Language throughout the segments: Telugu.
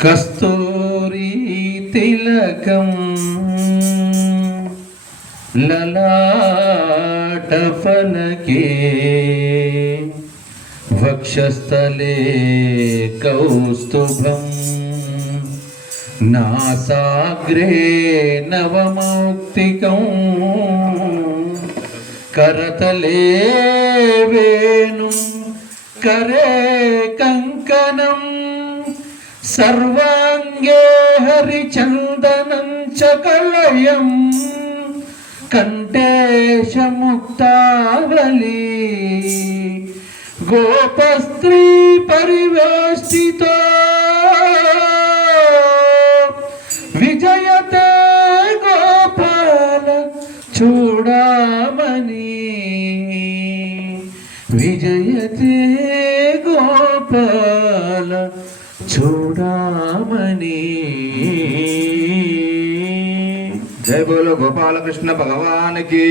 కస్తూరి తిలకం లలాటఫలకే వక్షస్థలే కౌస్తుభం నాసాగ్రే నవమౌక్తికం కరతలే వేణుం కరే కంకణం సర్వాంగే హరిచందనం చకలయం కంఠేశముక్తావళి గోపస్త్రీ పరివేష్టిత విజయతే గోపాల చూడమని విజయతే గోపాల చూడమని జయ బోలో గోపాలకృష్ణ భగవానికి.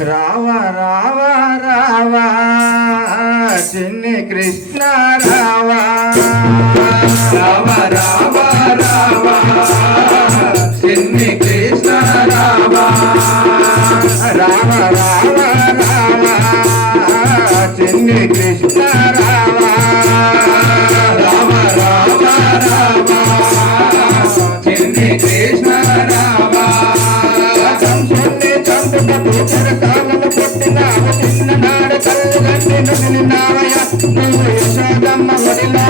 రావ రావ రావ చిన్ని కృష్ణ రావ. రావ రావ రావ చిన్ని కృష్ణ రావ. రావ Sita Sita Sita Sita Sita Sita Sita Sita Sita Sita Sita Sita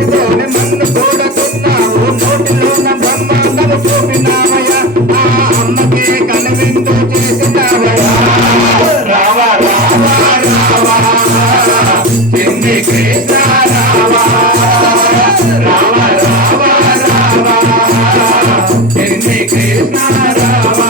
అదిగోని మన్ను కూడకున్నావు రావా రావా రావా. చిన్ని కృష్ణ రావా.